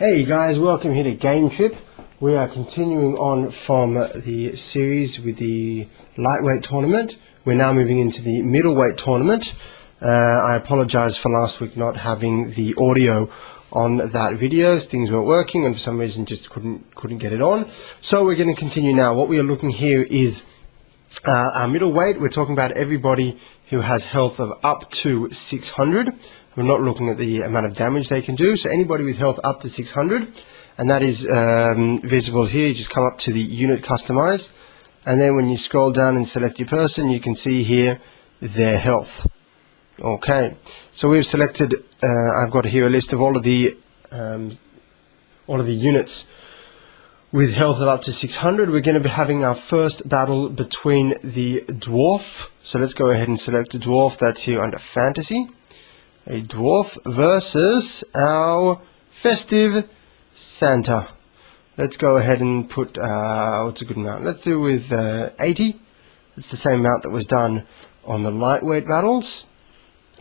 Hey guys, welcome here to Game Trip. We are continuing on from the series with the lightweight tournament. We're now moving into the middleweight tournament. I apologize for last week not having the audio on that video. Things weren't working and for some reason just couldn't get it on. So we're going to continue now. What we are looking here is our middleweight. We're talking about everybody who has health of up to 600. We're not looking at the amount of damage they can do. So anybody with health up to 600, and that is visible here. You just come up to the unit customize, and then when you scroll down and select your person, you can see here their health. Okay, so we've selected. I've got here a list of all of the units with health of up to 600. We're going to be having our first battle between the dwarf. So let's go ahead and select the dwarf. That's here under fantasy. A dwarf versus our festive Santa. Let's go ahead and put, what's a good amount? Let's do with 80. It's the same amount that was done on the lightweight battles.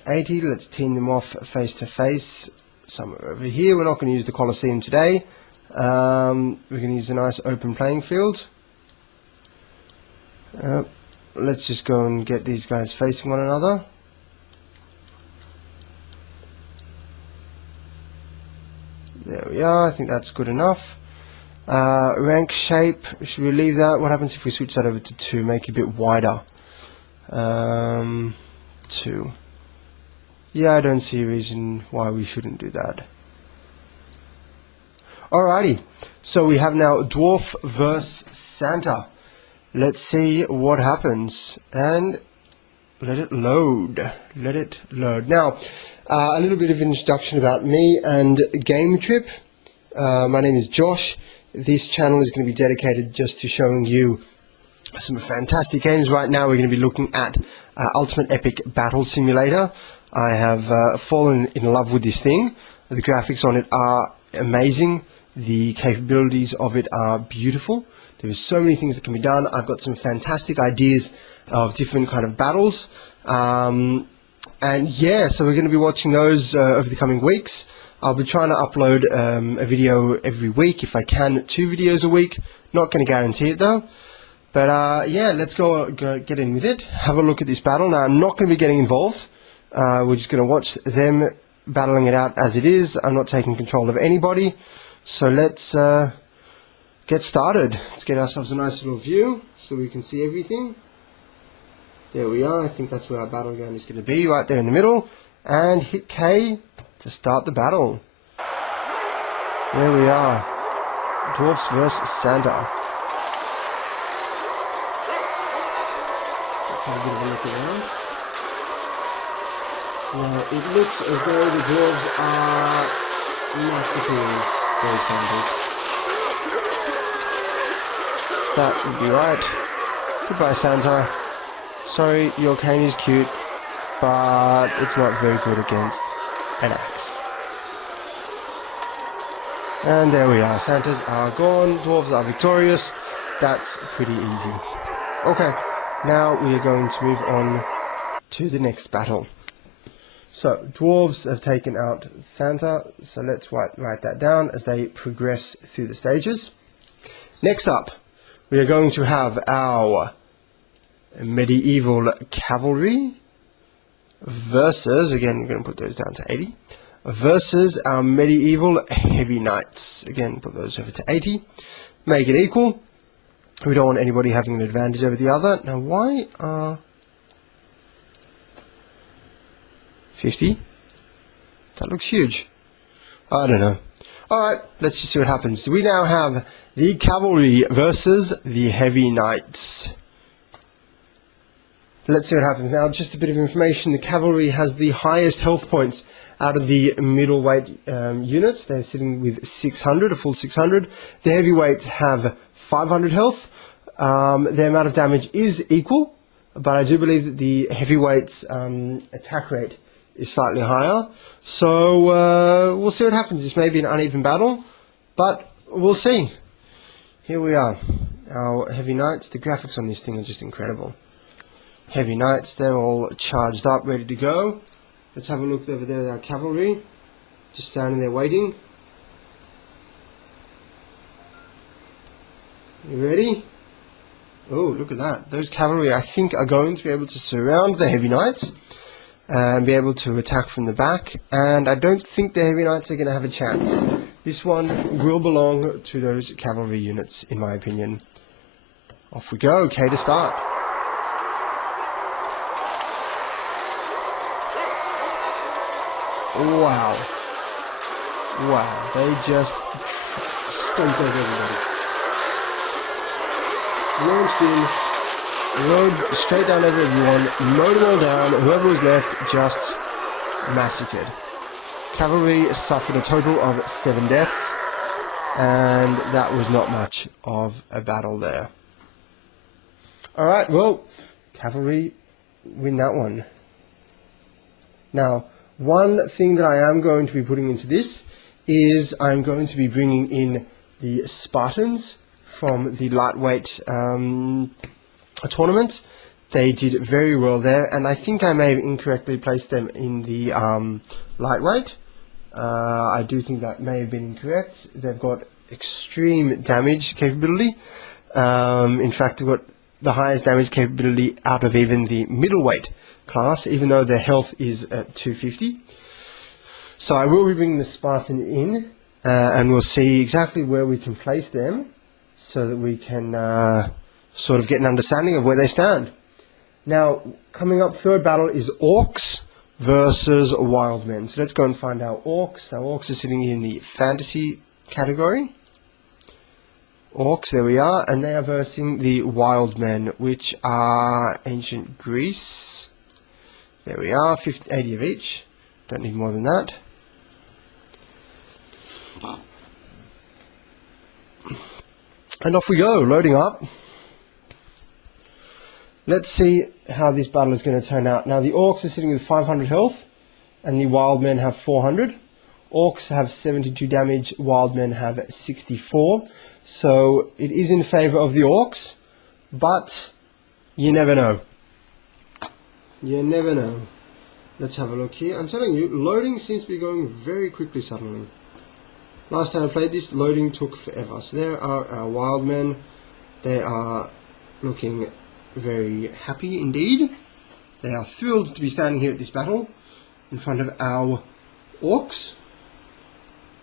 80, let's team them off face to face. Somewhere over here. We're not going to use the Colosseum today. We're going to use a nice open playing field. Let's just go and get these guys facing one another. There we are, I think that's good enough. Rank shape, should we leave that? What happens if we switch that over to 2, make it a bit wider? 2. Yeah, I don't see a reason why we shouldn't do that. Alrighty, so we have now Dwarf versus Santa. Let's see what happens, and let it load. Let it load. Now, a little bit of introduction about me and Game Trip. My name is Josh. This channel is going to be dedicated just to showing you some fantastic games. Right now we're going to be looking at Ultimate Epic Battle Simulator. I have fallen in love with this thing. The graphics on it are amazing. The capabilities of it are beautiful. There's so many things that can be done. I've got some fantastic ideas of different kind of battles. And yeah, so we're going to be watching those over the coming weeks. I'll be trying to upload a video every week, if I can, 2 videos a week. Not going to guarantee it though. But yeah, let's go get in with it. Have a look at this battle. Now, I'm not going to be getting involved. We're just going to watch them battling it out as it is. I'm not taking control of anybody. So let's get started. Let's get ourselves a nice little view so we can see everything. There we are. I think that's where our battleground is going to be, right there in the middle. And hit K to start the battle. There we are. Dwarfs versus Santa. Let's have a bit of a look around. Now, it looks as though the dwarves are massacring those Santas. That would be right. Goodbye, Santa. Sorry, your cane is cute, but it's not very good against an axe. And there we are. Santas are gone. Dwarves are victorious. That's pretty easy. Okay, now we are going to move on to the next battle. So, dwarves have taken out Santa, so let's write that down as they progress through the stages. Next up, we are going to have our medieval cavalry versus, again, we're going to put those down to 80, versus our medieval heavy knights. Again, put those over to 80. Make it equal. We don't want anybody having an advantage over the other. Now, why are 50? That looks huge. I don't know. Alright, let's just see what happens. We now have the cavalry versus the heavy knights. Let's see what happens. Now, just a bit of information. The cavalry has the highest health points out of the middleweight units. They're sitting with 600, a full 600. The heavyweights have 500 health. Their amount of damage is equal, but I do believe that the heavyweights' attack rate is slightly higher. So we'll see what happens. This may be an uneven battle, but we'll see. Here we are. Our heavy knights. The graphics on this thing are just incredible. Heavy knights, they're all charged up, ready to go. Let's have a look over there at our cavalry. Just standing there waiting. You ready? Oh, look at that. Those cavalry, I think, are going to be able to surround the heavy knights and be able to attack from the back. And I don't think the heavy knights are going to have a chance. This one will belong to those cavalry units, in my opinion. Off we go. Okay, to start. Wow. Wow, they just stomped over everybody. Launched in, rode straight down over everyone, mowed them all down. Whoever was left just massacred. Cavalry suffered a total of 7 deaths, and that was not much of a battle there. Alright, well, cavalry win that one. Now, one thing that I am going to be putting into this is I'm going to be bringing in the Spartans from the lightweight tournament. They did very well there, and I think I may have incorrectly placed them in the lightweight. I do think that may have been incorrect. They've got extreme damage capability. In fact, they've got the highest damage capability out of even the middleweight class, even though their health is at 250. So I will be bringing the Spartan in, and we'll see exactly where we can place them so that we can sort of get an understanding of where they stand. Now, coming up, third battle is Orcs versus Wild Men. So let's go and find our Orcs. Now, Orcs are sitting in the fantasy category. Orcs, there we are, and they are versing the Wild Men, which are ancient Greece. There we are, 80 of each. Don't need more than that. And off we go, loading up. Let's see how this battle is going to turn out. Now, the Orcs are sitting with 500 health, and the Wild Men have 400. Orcs have 72 damage, Wild Men have 64. So it is in favor of the Orcs, but you never know. You never know. Let's have a look here. I'm telling you, loading seems to be going very quickly suddenly. Last time I played this, loading took forever. So there are our Wild Men. They are looking very happy indeed. They are thrilled to be standing here at this battle in front of our Orcs.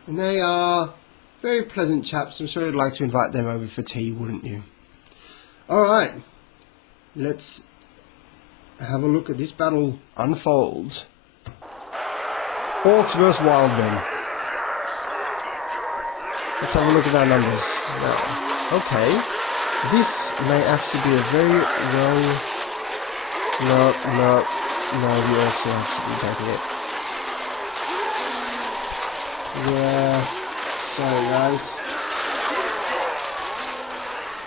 And they are very pleasant chaps. I'm sure you'd like to invite them over for tea, wouldn't you? Alright, let's have a look at this battle unfold. Orcs versus Wild Men. Let's have a look at our numbers. Now, okay, this may actually be a very well... No, the Orcs are actually taking it. Yeah, sorry guys.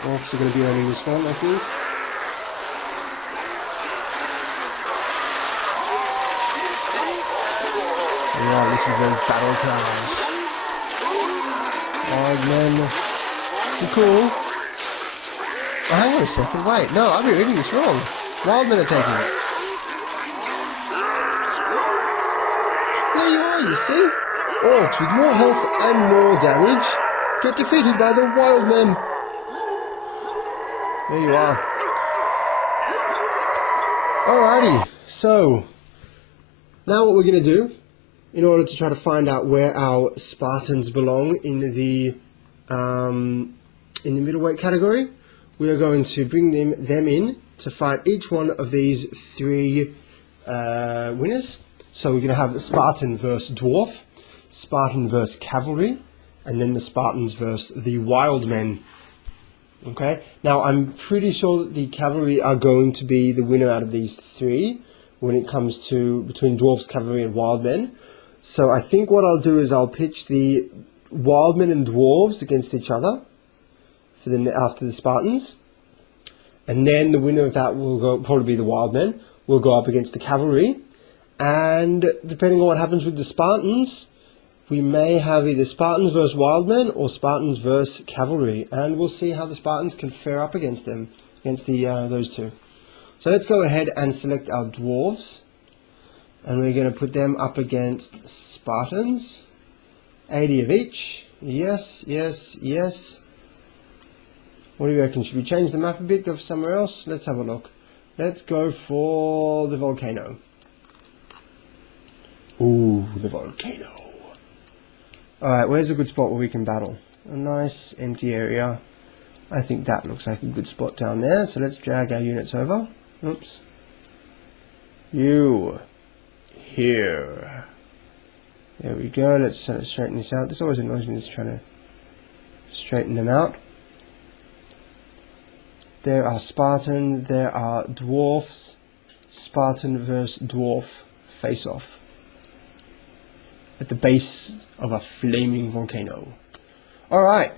Orcs are going to be owning this one, I think. Yeah, listen to those battle cries. Wild Men. You're cool. Oh, hang on a second, wait, no, I've been reading this wrong. Wild Men are taking it. There you are, you see? Orcs with more health and more damage get defeated by the Wild Men. There you are. Alrighty, so now what we're going to do, in order to try to find out where our Spartans belong in the middleweight category, we are going to bring them in to fight each one of these 3 winners. So we're going to have the Spartan versus Dwarf, Spartan versus Cavalry, and then the Spartans versus the Wild Men. Okay, now I'm pretty sure that the Cavalry are going to be the winner out of these 3 when it comes to between Dwarfs, Cavalry and Wild Men. So I think what I'll do is I'll pitch the Wild Men and Dwarves against each other for after the Spartans, and then the winner of that will probably be the Wild Men. Will go up against the Cavalry, and depending on what happens with the Spartans, we may have either Spartans versus Wild Men or Spartans versus Cavalry, and we'll see how the Spartans can fare up against them, against those 2. So let's go ahead and select our Dwarves, and we're going to put them up against Spartans. 80 of each. Yes, yes, yes. What do you reckon? Should we change the map a bit, go for somewhere else? Let's have a look. Let's go for the volcano. Ooh, the volcano. Alright, where's a good spot where we can battle? A nice empty area. I think that looks like a good spot down there, so let's drag our units over. Oops. You. Here. There we go, let's sort of straighten this out. This always annoys me, just trying to straighten them out. There are Spartans, there are dwarfs. Spartan versus dwarf face-off at the base of a flaming volcano. Alright.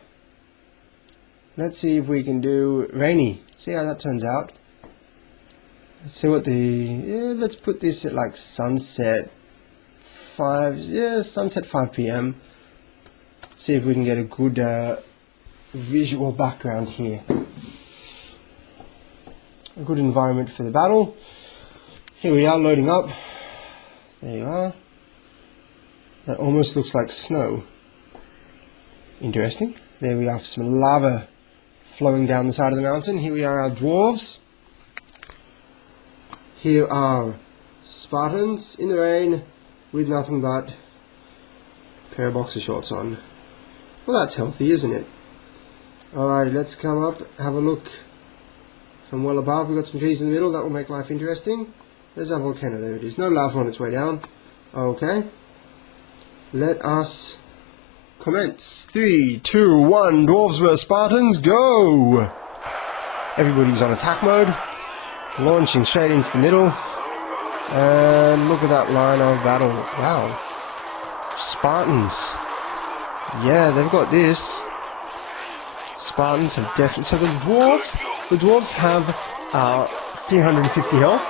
Let's see if we can do rainy. See how that turns out. Let's see what let's put this at like sunset 5 p.m. See if we can get a good visual background here. A good environment for the battle. Here we are loading up. There you are. That almost looks like snow. Interesting. There we are, some lava flowing down the side of the mountain. Here we are, our dwarves. Here are Spartans in the rain with nothing but a pair of boxer shorts on. Well, that's healthy, isn't it? Alright, let's come up, have a look from well above. We've got some trees in the middle, that will make life interesting. There's our volcano, there it is. No lava on its way down. Okay. Let us commence. 3, 2, 1, dwarves vs Spartans, go! Everybody's on attack mode. Launching straight into the middle. And look at that line of battle. Wow. Spartans. Yeah, they've got this. Spartans have definitely... So the dwarves have 350 health.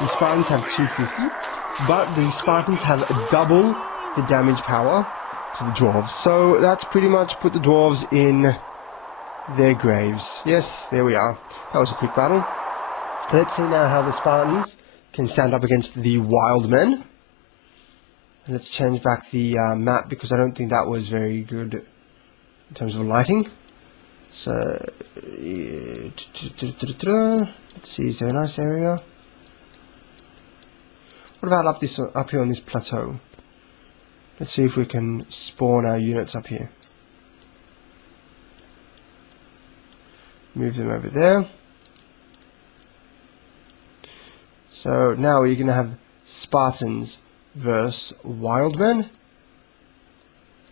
The Spartans have 250. But the Spartans have double the damage power to the dwarves. So that's pretty much put the dwarves in their graves. Yes, there we are. That was a quick battle. Let's see now how the Spartans can stand up against the wild men. Let's change back the map because I don't think that was very good in terms of lighting. So, let's see, is there a nice area? What about up here on this plateau? Let's see if we can spawn our units up here. Move them over there. So now we're going to have Spartans versus wild men.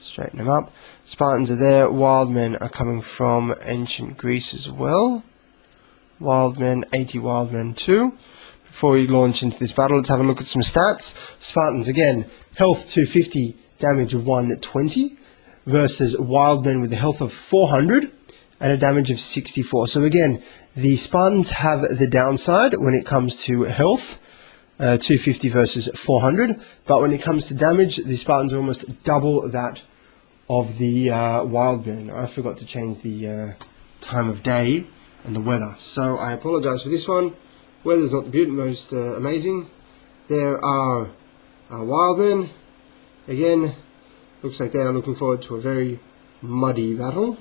Straighten them up. Spartans are there. Wild men are coming from ancient Greece as well. Wild men, 80 wild men too. Before we launch into this battle, let's have a look at some stats. Spartans again, health 250, damage 120, versus wild men with a health of 400 and a damage of 64. So again, the Spartans have the downside when it comes to health, 250 versus 400, but when it comes to damage, the Spartans are almost double that of the wild men. I forgot to change the time of day and the weather, so I apologize for this one. Weather's not the most amazing. There are wild men. Again, looks like they are looking forward to a very muddy battle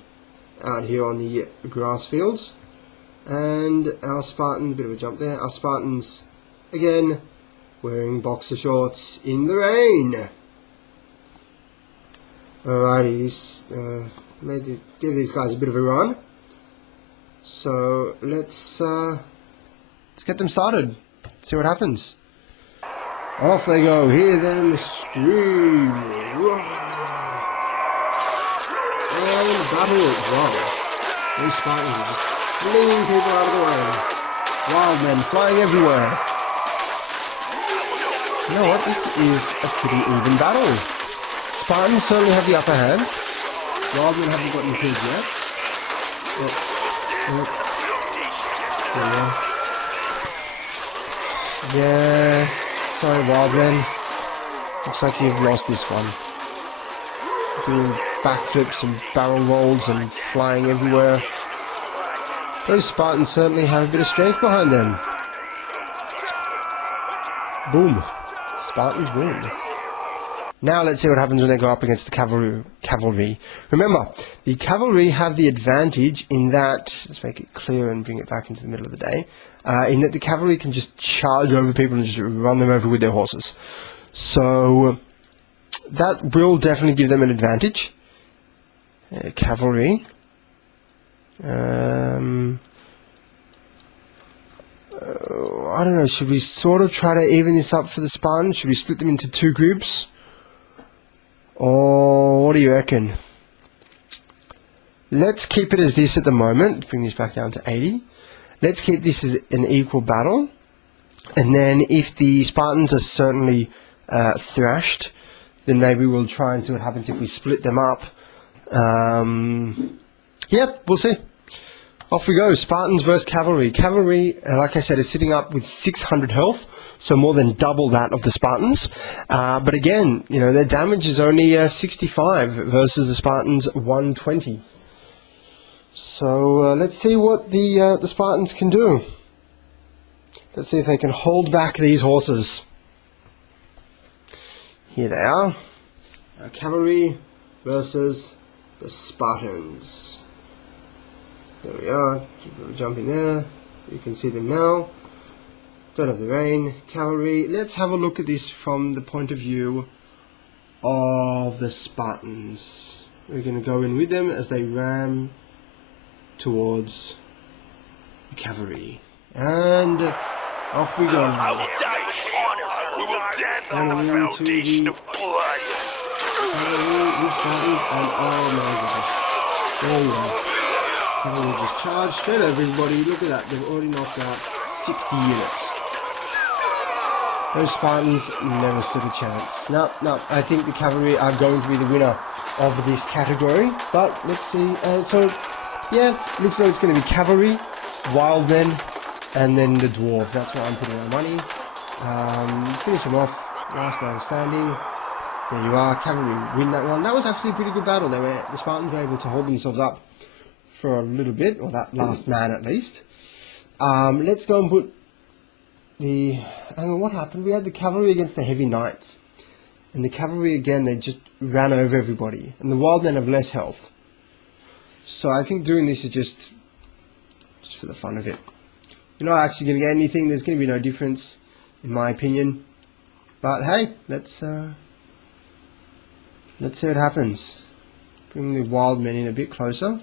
out here on the grass fields. And our Spartan, bit of a jump there, our Spartans, again, wearing boxer shorts in the rain. Alrighty, give these guys a bit of a run. So, let's get them started, see what happens. Off they go, hear them scream. And battle, wow. These Spartans are flinging people out of the way. Wild men flying everywhere. You know what, this is a pretty even battle. Spartans certainly have the upper hand. Wild men haven't gotten killed yet. Yeah, sorry wild men. Looks like you've lost this one. Doing backflips and barrel rolls and flying everywhere. Those Spartans certainly have a bit of strength behind them. Boom. Spartans win. Now let's see what happens when they go up against the cavalry. Remember, the cavalry have the advantage in that, let's make it clear and bring it back into the middle of the day, in that the cavalry can just charge over people and just run them over with their horses. So that will definitely give them an advantage. Cavalry. I don't know, should we sort of try to even this up for the Spartans? Should we split them into 2 groups? Or what do you reckon? Let's keep it as this at the moment. Bring this back down to 80. Let's keep this as an equal battle. And then if the Spartans are certainly thrashed, then maybe we'll try and see what happens if we split them up. Yep, we'll see. Off we go, Spartans versus Cavalry. Cavalry, like I said, is sitting up with 600 health, so more than double that of the Spartans. But again, you know, their damage is only 65 versus the Spartans 120. So let's see what the Spartans can do. Let's see if they can hold back these horses. Here they are. Cavalry versus the Spartans. There we are, keep a jump in there, you can see them now. Don't have the rain. Cavalry, let's have a look at this from the point of view of the Spartans. We're going to go in with them as they ram towards the cavalry. And off we go. I will die honorable. We will dance on the foundation of blood. Cavalry, Spartans, and oh my goodness. There we go. Cavalry just charged straight over everybody. Look at that, they've already knocked out 60 units. Those Spartans never stood a chance. No, I think the cavalry are going to be the winner of this category. But let's see. So, yeah, looks like it's going to be cavalry, wild men, and then the dwarves. That's where I'm putting my money. Finish them off. Last man standing. There you are. Cavalry win that one. That was actually a pretty good battle. The Spartans were able to hold themselves up for a little bit, or that last man at least. Let's go and put the... Hang on, what happened? We had the cavalry against the heavy knights. And the cavalry, again, they just ran over everybody. And the wild men have less health. So I think doing this is just for the fun of it. You're not actually going to get anything. There's going to be no difference, in my opinion. But hey, let's see what happens. Bring the wild men in a bit closer.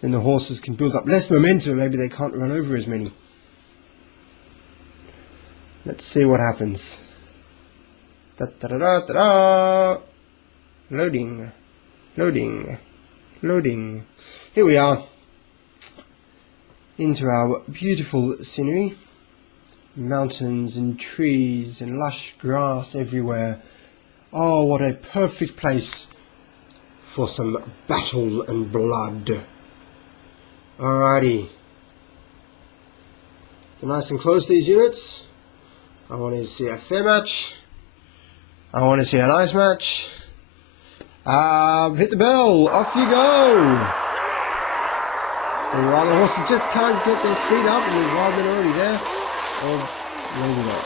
Then the horses can build up less momentum. Maybe they can't run over as many. Let's see what happens. Da da da da da da. Loading, loading, loading. Here we are. Into our beautiful scenery. Mountains and trees and lush grass everywhere. Oh, what a perfect place for some battle and blood. Alrighty. They're nice and close, these units. I want to see a fair match. I want to see a nice match. Hit the bell. Off you go. The wild horses just can't get their speed up, and the wild men are already there. Or maybe not.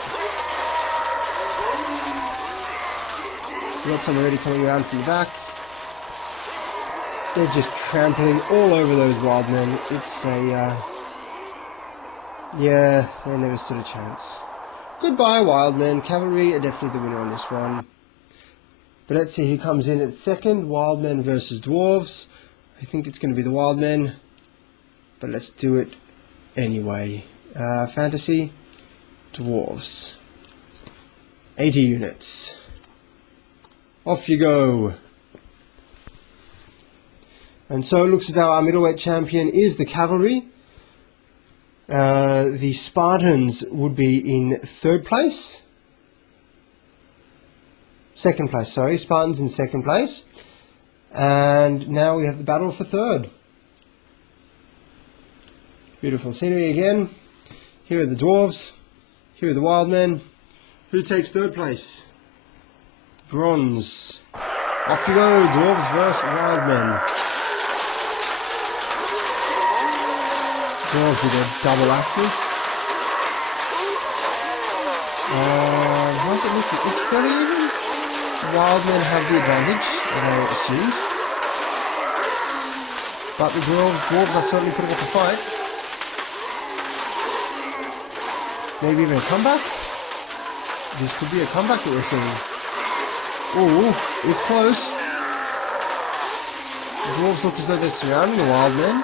We've got some already coming around from the back. They're just trampling all over those wild men. It's a... yeah, they never stood a chance. Goodbye, wild men. Cavalry are definitely the winner on this one. But let's see who comes in at second. Wild men versus dwarves. I think it's going to be the wild men. But let's do it anyway. Fantasy, dwarves. 80 units. Off you go. And so it looks as though our middleweight champion is the cavalry. The Spartans would be in third place. Second place, sorry. Spartans in second place. And now we have the battle for third. Beautiful scenery again. Here are the dwarves. Here are the wild men. Who takes third place? Bronze. Off you go, dwarves versus wild men. Dwarves with their double axes. How's it looking? It's fairly even. wild men have the advantage, I assumed. But the dwarves are certainly putting up a fight. Maybe even a comeback? This could be a comeback that we're seeing. Oh, it's close. The dwarves look as though they're surrounding the wild men.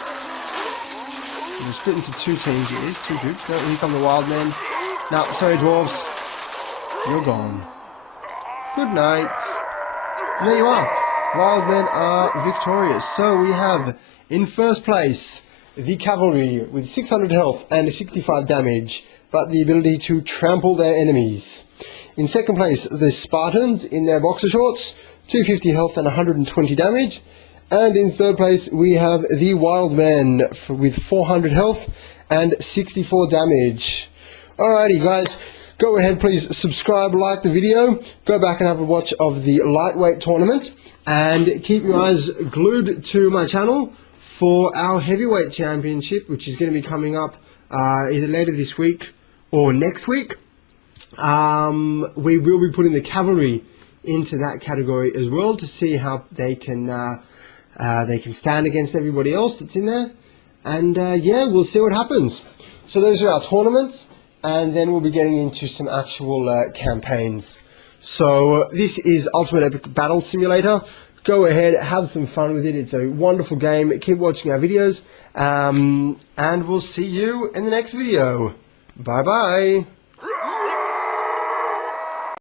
We're split into two teams, it is, two groups. No, here come the wild men. No, sorry dwarves. You're gone. Good night. And there you are. Wild men are victorious. So we have, in first place, the cavalry with 600 health and 65 damage, but the ability to trample their enemies. In second place, the Spartans in their boxer shorts, 250 health and 120 damage. And in third place, we have the wild men with 400 health and 64 damage. Alrighty guys, go ahead, please subscribe, like the video, go back and have a watch of the lightweight tournament, and keep your eyes glued to my channel for our heavyweight championship, which is going to be coming up either later this week or next week. We will be putting the cavalry into that category as well to see how they can stand against everybody else that's in there, and yeah, we'll see what happens. So those are our tournaments, and then we'll be getting into some actual campaigns. So this is Ultimate Epic Battle Simulator. Go ahead, have some fun with it. It's a wonderful game. Keep watching our videos, and we'll see you in the next video. Bye bye.